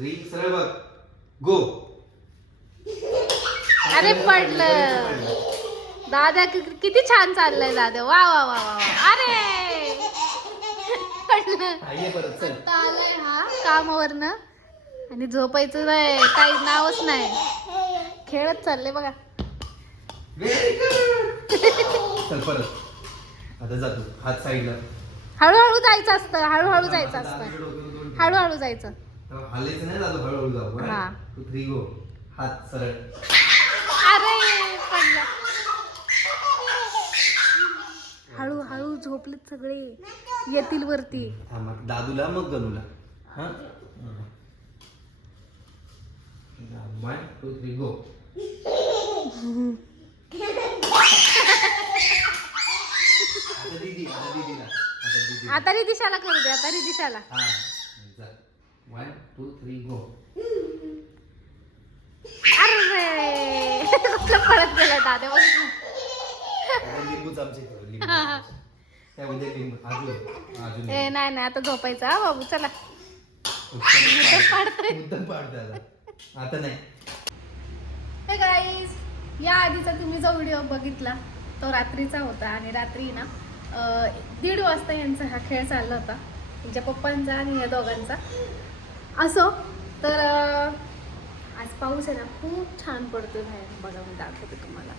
3 सरळ बघ. गो. अरे पडलं. दादा किती छान चाललंय दादा. वा वा वा वा. अरे पडलं. ये परत चल. आता आलाय हा कामावरनं आणि झोपायचं नाही, काही नावच नाही. खेळत चालले बघा. Very good. चल परत. आता जातो हात साईडला. हळूहळू जायचं असतं, हळूहळू जायचं असतं, हळूहळू जायचं. हालेच नाही जातो, हळूहळू जाऊ. हा. 2 3 गो. हात सरळ. अरे पडला. हळूहळू झोपलेत सगळे, येतील वरती. मग दादूला मग गणूला. हा 1 2 3 गो. आता दीदीला आता रिदिशाला करू दे, आता रिदिशाला. हा जा. 1 2 3 गो. अरे कुठलं पळत गेला दादा बघ. लिंबूच आमचे लिंबू. त्यामध्ये लिंबू अजून ए नाही नाही, आता झोपायचं हा बाबू. चला मुद्दाम पाडते आता नाही. हे गाईज, या आधीचा तुम्ही जो व्हिडिओ बघितला तो रात्रीचा होता आणि रात्री ना 1:30 वाजता यांचा हा खेळ चालला होता, त्यांच्या पप्पांचा आणि या दोघांचा. असो तर आज पाऊस आहे ना खूप छान पडतोय बाहेर. बघा मी दाखवते तुम्हाला,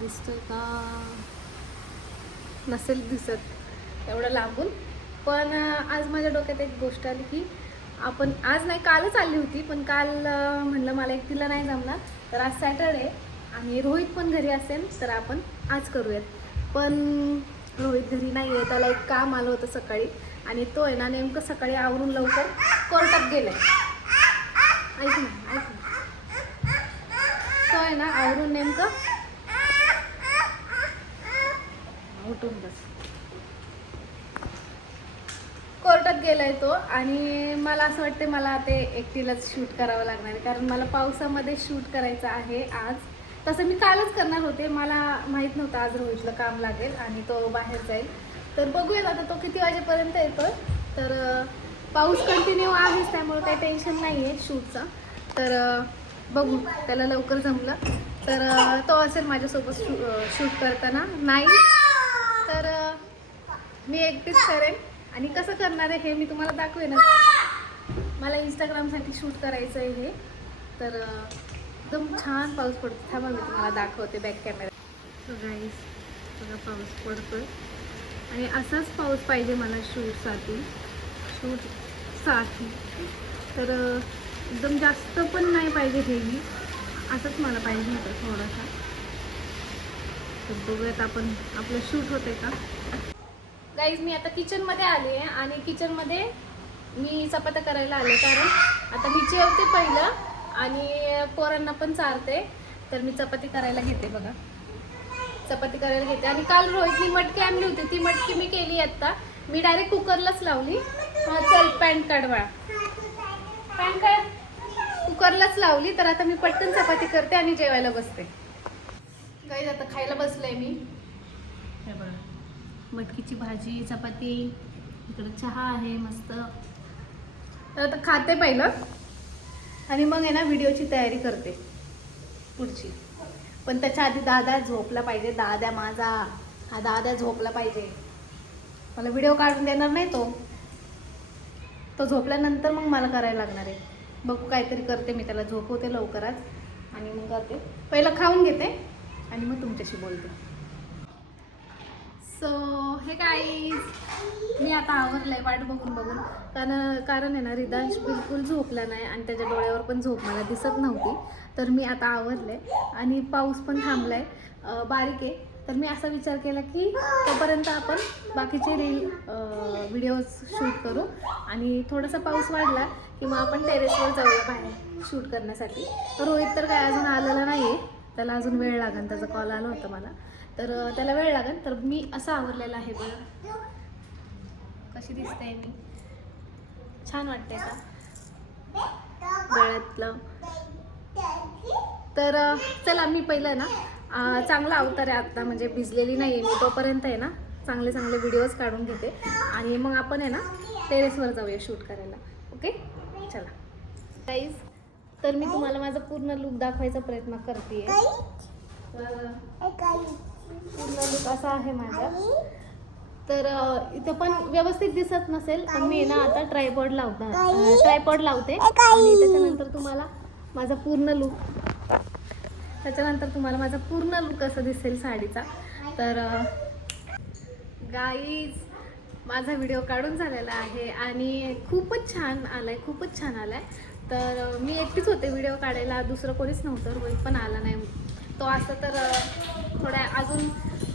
दिसतोय का नसेल दिसत एवढं लांबून. पण आज माझ्या डोक्यात एक गोष्ट आली की आपण आज नाही, कालच आली होती, पण काल म्हणलं मला एकटीला नाही जमणार, तर आज सॅटर्डे आणि रोहित पण घरी असेल तर आपण आज करूयात. पण रोहित घरी नाही आहे, त्याला एक काम आलं होतं सकाळी आणि तो आहे ना नेमकं सकाळी आवरून लवकर कोर्टात गेलाय. ऐक ना ऐक ना, तो आहे ना आवरून नेमकं उठून बस कोर्टात गेलाय तो. आणि मला असं वाटतं मला ते एकटीलाच शूट करावं लागणार आहे, कारण मला पावसामध्ये शूट करायचं आहे आज. तसं मी कालच करणार होते, मला माहीत नव्हतं आज रोहितला काम लागेल आणि तो बाहेर जाईल. तर बघूयात आता तो किती वाजेपर्यंत येतो. तर पाऊस कंटिन्यू आहेच, त्यामुळे काही टेन्शन नाही आहे शूटचा. तर बघू, त्याला लवकर जमलं तर तो असेल माझ्यासोबत शूट करताना. नाही तर मी एकटीच करेन. आणि कसं करणार आहे हे मी तुम्हाला दाखवेन. मला इंस्टाग्रामसाठी शूट करायचं आहे हे. तर एकदम छान पाऊस पडतो, थांबा मी तुम्हाला दाखवते बॅक कॅमेरा. गाईस बघा पाऊस पडतोय आणि असाच पाऊस पाहिजे मला शूटसाठी. तर एकदम जास्त पण नाही पाहिजे हेवी, असंच मला पाहिजे होतं थोडासा. तर बघूयात आपण आपलं शूट होते का. गाईज मी आता किचनमध्ये आले आहे आणि किचनमध्ये मी चपात्या करायला आले, कारण आता मी जेवते पहिलं आणि पोरांना पण चारते. तर मी चपाती करायला घेते बघा, चपाती करायला घेते. आणि काल रोहितनी मटकी आणली होती, ती मटकी मी केली आत्ता. मी डायरेक्ट कुकरलाच लावली. हा चल पॅन्ट काढ बाळा, पॅन्ट काढ. कुकरलाच लावली. तर आता मी पटकन चपाती करते आणि जेवायला बसते. गाईज आता खायला बसले मी. हे बघा मटकीची भाजी, चपाती, इकडं चहा आहे मस्त. तर आता खाते पहिलं आणि मग आहे ना व्हिडिओची तयारी करते पुढची. पण त्याच्या आधी दादा झोपला पाहिजे. दादा माझा हा दादा झोपला पाहिजे, मला व्हिडिओ काढून देणार नाही तो झोपल्यानंतर मग मला करायला लागणार आहे. बघू काहीतरी करते मी, त्याला झोपवते लवकरच आणि मग करते. पहिलं खाऊन घेते आणि मग तुमच्याशी बोलते. सो हे गाईज मी आता आवरलंय वाट बघून बघून, कारण आहे ना रिदांश बिलकुल झोपला नाही आणि त्याच्या डोळ्यावर पण झोप मला दिसत नव्हती. तर मी आता आवरले आणि पाऊस पण थांबलाय, बारीक आहे. तर मी असा विचार केला की तोपर्यंत आपण बाकीचे व्हिडिओज शूट करू आणि थोडासा पाऊस वाढला की मग आपण टेरेसवर जाऊया बाहेर शूट करण्यासाठी. रोहित तर काय अजून आलेला नाही आहे, त्याला अजून वेळ लागेल. त्याचा कॉल आला होता मला, तर त्याला वेळ लागेल. तर मी असं आवरलेलं आहे बघा, कशी दिसते मी, छान वाटते का गळ्यातलं. तर चला मी पहिलं ना चांगला अवतार आहे आत्ता, म्हणजे भिजलेली नाही आहे मी, तोपर्यंत आहे ना चांगले चांगले व्हिडिओज काढून घेते आणि मग आपण आहे ना टेरेसवर जाऊया शूट करायला. ओके चला गाईज. तर मी तुम्हाला माझा पूर्ण लुक दाखवायचा प्रयत्न करते. पूर्ण लुक असा आहे माझा. तर इथं पण व्यवस्थित दिसत नसेल पण मी ना आता ट्रायपॉड लावते आणि त्याच्यानंतर तुम्हाला माझा पूर्ण लुक असं दिसेल साडीचा. तर गाईज माझा व्हिडिओ काढून झालेला आहे आणि खूपच छान आलाय. तर मी एकटीच होते व्हिडिओ काढायला, दुसरं कोणीच नव्हतं. रोहित पण आला नाही. तो असं तर थोड्या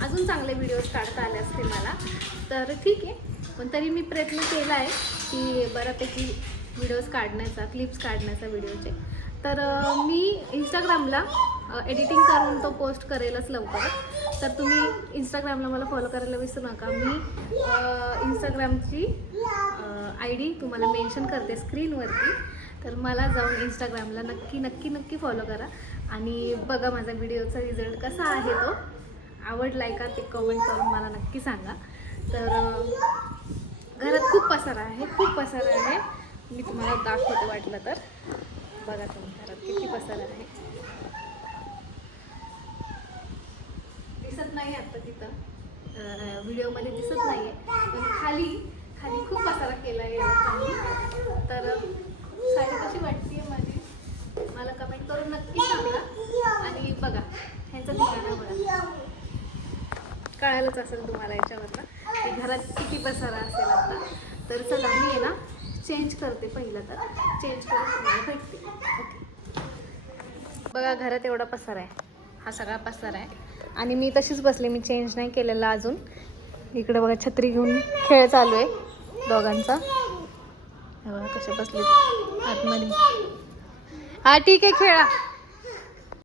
अजून चांगले व्हिडिओज काढता आले असते मला. तर ठीक आहे, पण तरी मी प्रयत्न केला आहे की बऱ्यापैकी व्हिडिओज काढण्याचा, क्लिप्स काढण्याचा व्हिडिओचे. तर मी इंस्टाग्रामला एडिटिंग करून तो पोस्ट करेलच लवकरच. तर तुम्ही इंस्टाग्रामला मला फॉलो करायला विसरू नका. मी इंस्टाग्रामची ID तुम्हाला मेन्शन करते स्क्रीनवरती. तर मला जाऊन इंस्टाग्रामला नक्की फॉलो करा आणि बघा माझा व्हिडिओचा रिझल्ट कसा आहे. तो आवडलाय का ते कमेंट करून मला नक्की सांगा. तर घरात खूप पसारा आहे. मी तुम्हाला दाखवते वाटलं तर. बघा तुम्ही घरात किती पसारा आहे. दिसत नाही आता तिथं व्हिडिओमध्ये दिसत नाही आहे पण खाली खूप पसारा केला आहे लोकांनी. तर साडी कशी वाटते माझी मला कमेंट करून नक्की सांगा. आणि बघा ह्यांचा ठिकाणा बघा, कळायलाच असेल तुम्हाला याच्यावरनं की घरात किती पसारा असेल आता. तर चला मी आहे ना चेंज करते पहिलं. तर चेंज करून तुम्हाला भेटते. ओके बघा घरात एवढा पसारा आहे, हा सगळा पसारा आहे आणि मी तशीच बसले. मी चेंज नाही केलेला अजून. इकडे बघा छत्री घेऊन खेळ चालू आहे दोघांचा. बघा कसे बसले आतमध्ये. हा ठीक आहे खेळा.